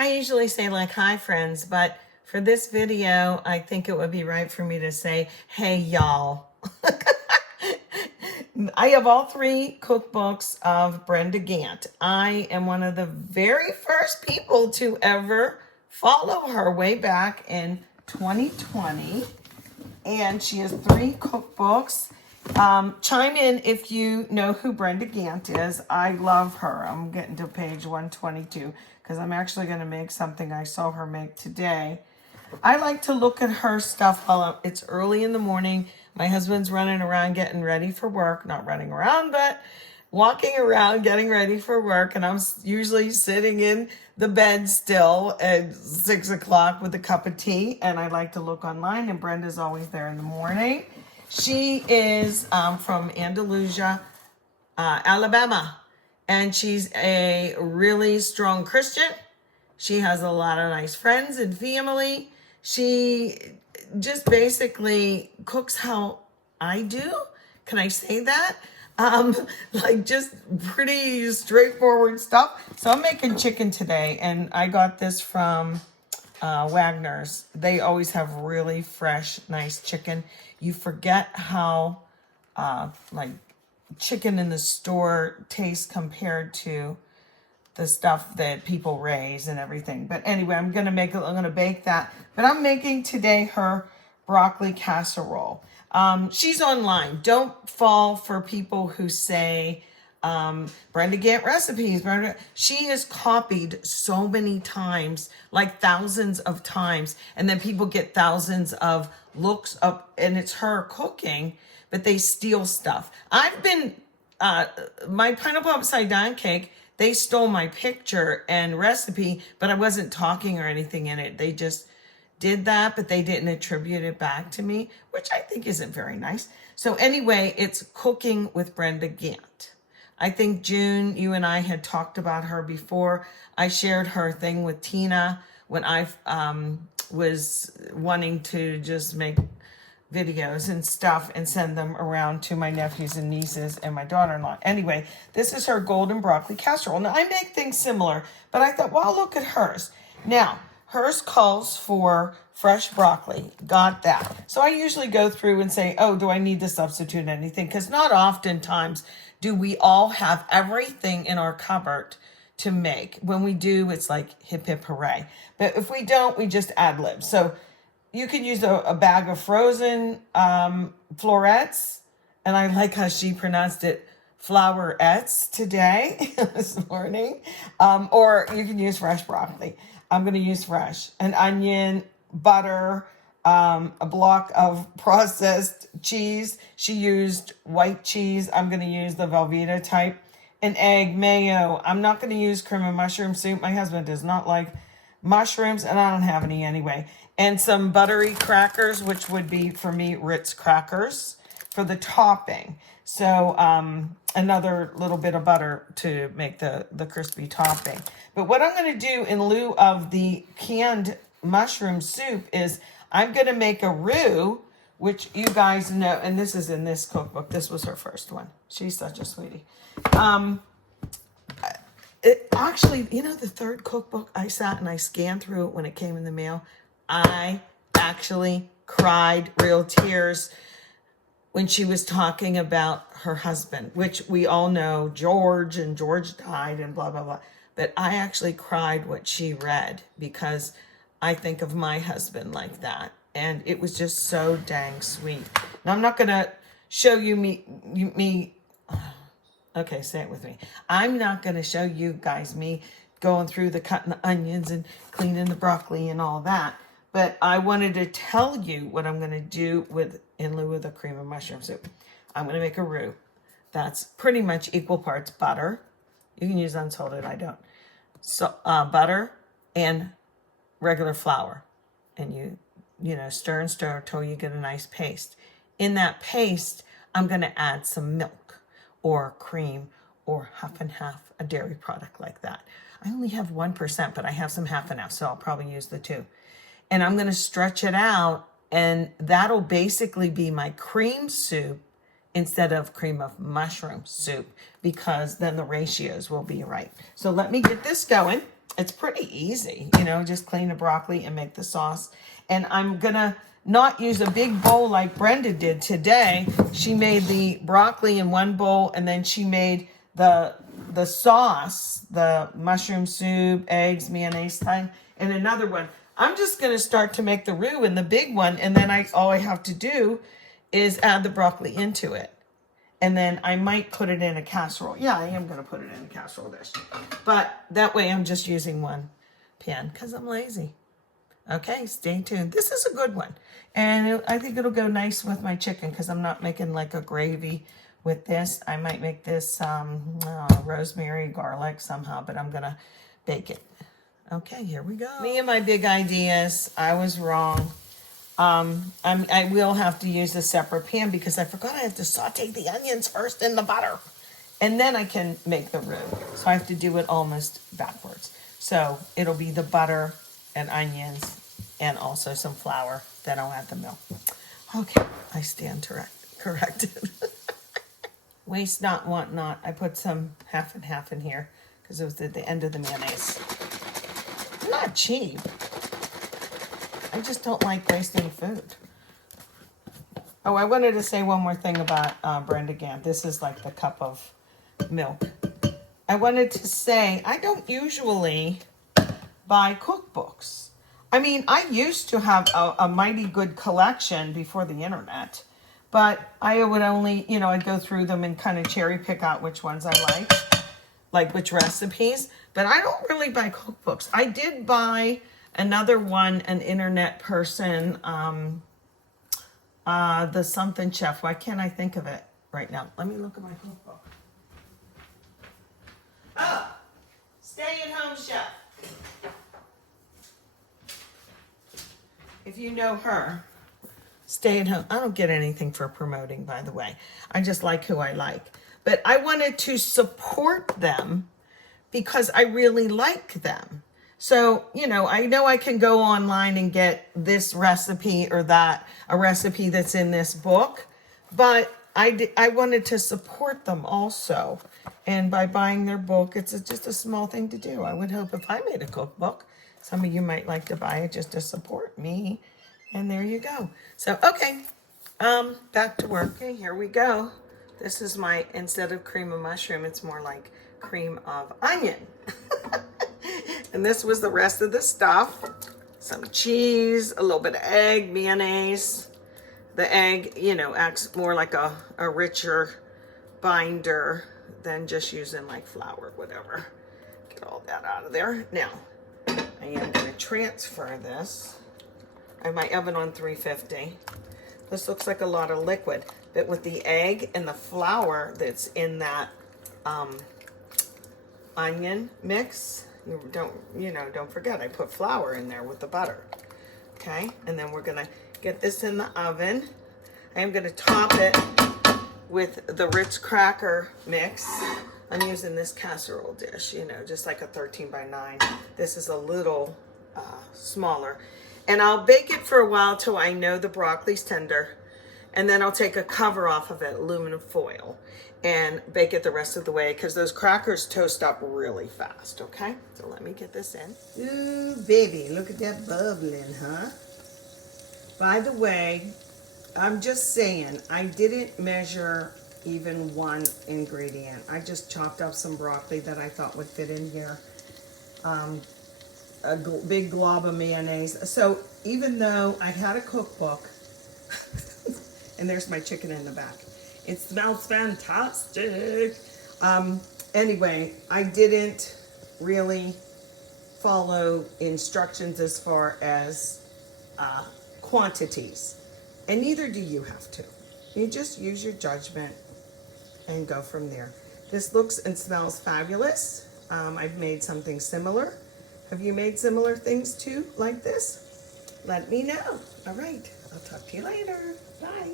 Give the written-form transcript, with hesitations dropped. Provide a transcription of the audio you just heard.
I usually say like, hi friends, but for this video, I think it would be right for me to say, hey y'all. I have all three cookbooks of Brenda Gantt. I am one of the very first people to ever follow her way back in 2020. And she has three cookbooks. Chime in if you know who Brenda Gantt is. I love her. I'm getting to page 122 because I'm actually going to make something I saw her make today. I like to look at her stuff while it's early in the morning. My husband's running around getting ready for work. Not running around, but walking around getting ready for work. And I'm usually sitting in the bed still at 6 o'clock with a cup of tea. And I like to look online, and Brenda's always there in the morning. She is from Andalusia, Alabama. And she's a really strong Christian. She has a lot of nice friends and family. She just basically cooks how I do. Can I say that? Like just pretty straightforward stuff. So I'm making chicken today, and I got this from Wagner's. They always have really fresh, nice chicken. You forget how like chicken in the store tastes compared to the stuff that people raise and everything. But anyway, I'm going to bake that. But I'm making today her broccoli casserole. She's online. Don't fall for people who say, Brenda Gantt recipes. She is copied so many times, like thousands of times. And then people get thousands of looks up, and it's her cooking, but they steal stuff. I've been, my pineapple upside down cake, they stole my picture and recipe, but I wasn't talking or anything in it. They just did that, but they didn't attribute it back to me, which I think isn't very nice. So anyway, it's Cooking with Brenda Gantt. I think June, you and I had talked about her before. I shared her thing with Tina when I was wanting to just make videos and stuff and send them around to my nephews and nieces and my daughter-in-law. Anyway, this is her golden broccoli casserole. Now, I make things similar, but I thought, well, look at hers. Now, hers calls for fresh broccoli. Got that. So I usually go through and say, oh, do I need to substitute anything? Because not oftentimes do we all have everything in our cupboard to make. When we do, it's like hip, hip, hooray. But if we don't, we just ad lib. So you can use a bag of frozen florets. And I like how she pronounced it flowerettes today, this morning. Or you can use fresh broccoli. I'm going to use fresh. An onion, butter, a block of processed cheese. She used white cheese. I'm going to use the Velveeta type. An egg, mayo. I'm not going to use cream and mushroom soup. My husband does not like mushrooms, and I don't have any anyway. And some buttery crackers, which would be, for me, Ritz crackers for the topping. So another little bit of butter to make the crispy topping. But what I'm going to do in lieu of the canned mushroom soup is I'm going to make a roux, which you guys know, and this is in this cookbook. This was her first one. She's such a sweetie. Actually, you know, the third cookbook, I sat and I scanned through it when it came in the mail. I actually cried real tears when she was talking about her husband, which we all know, George, and George died and blah, blah, blah. But I actually cried what she read because I think of my husband like that. And it was just so dang sweet. Now, I'm not going to show you me. Okay, say it with me. I'm not going to show you guys me going through the cutting the onions and cleaning the broccoli and all that. But I wanted to tell you what I'm going to do in lieu of the cream and mushroom soup. I'm going to make a roux. That's pretty much equal parts butter. You can use unsalted, I don't. So butter and regular flour. And you know, stir and stir until you get a nice paste. In that paste, I'm going to add some milk or cream or half and half, a dairy product like that. I only have 1%, but I have some half and half, so I'll probably use the two. And I'm going to stretch it out, and that'll basically be my cream soup instead of cream of mushroom soup, because then the ratios will be right. So let me get this going. It's pretty easy, you know, just clean the broccoli and make the sauce. And I'm gonna not use a big bowl like Brenda did today. She made the broccoli in one bowl, and then she made the sauce, the mushroom soup, eggs, mayonnaise time, in another one. I'm just gonna start to make the roux in the big one, and then all I have to do is add the broccoli into it. And then I might put it in a casserole. Yeah, I am going to put it in a casserole dish. But that way I'm just using one pan because I'm lazy. Okay, stay tuned. This is a good one. And I think it'll go nice with my chicken because I'm not making like a gravy with this. I might make this rosemary, garlic somehow, but I'm going to bake it. Okay, here we go. Me and my big ideas. I was wrong. I will have to use a separate pan because I forgot I have to saute the onions first in the butter. And then I can make the roux. So I have to do it almost backwards. So it'll be the butter and onions and also some flour. Then I'll add the milk. Okay, I stand corrected. Waste not, want not. I put some half and half in here because it was at the end of the mayonnaise. Not cheap. I just don't like wasting food. Oh, I wanted to say one more thing about Brenda Gantt. This is like the cup of milk. I wanted to say I don't usually buy cookbooks. I mean, I used to have a mighty good collection before the internet, but I would only, you know, I'd go through them and kind of cherry pick out which ones I like which recipes, but I don't really buy cookbooks. I did buy another one, an internet person, the something chef. Why can't I think of it right now? Let me look at my cookbook. Oh, Stay at Home Chef. If you know her, Stay at Home. I don't get anything for promoting, by the way. I just like who I like. But I wanted to support them because I really like them. So, you know I can go online and get this recipe or that, a recipe that's in this book, but I wanted to support them also. And by buying their book, it's just a small thing to do. I would hope if I made a cookbook, some of you might like to buy it just to support me. And there you go. So, okay, back to work. Okay, here we go. This is my, instead of cream of mushroom, it's more like cream of onion. And this was the rest of the stuff. Some cheese, a little bit of egg, mayonnaise. The egg, acts more like a richer binder than just using like flour, whatever. Get all that out of there. Now, I am going to transfer this. I have my oven on 350. This looks like a lot of liquid, but with the egg and the flour that's in that onion mix, don't forget I put flour in there with the butter. Okay, and then we're gonna get this in the oven. I am gonna top it with the Ritz cracker mix. I'm using this casserole dish, just like a 13 by 9. This is a little smaller. And I'll bake it for a while till I know the broccoli's tender. And then I'll take a cover off of it, aluminum foil, and bake it the rest of the way because those crackers toast up really fast, okay? So let me get this in. Ooh, baby, look at that bubbling, huh? By the way, I'm just saying, I didn't measure even one ingredient. I just chopped up some broccoli that I thought would fit in here. A big glob of mayonnaise. So even though I had a cookbook, and there's my chicken in the back. It smells fantastic. Anyway, I didn't really follow instructions as far as quantities. And neither do you have to. You just use your judgment and go from there. This looks and smells fabulous. I've made something similar. Have you made similar things too, like this? Let me know. All right, I'll talk to you later. Bye.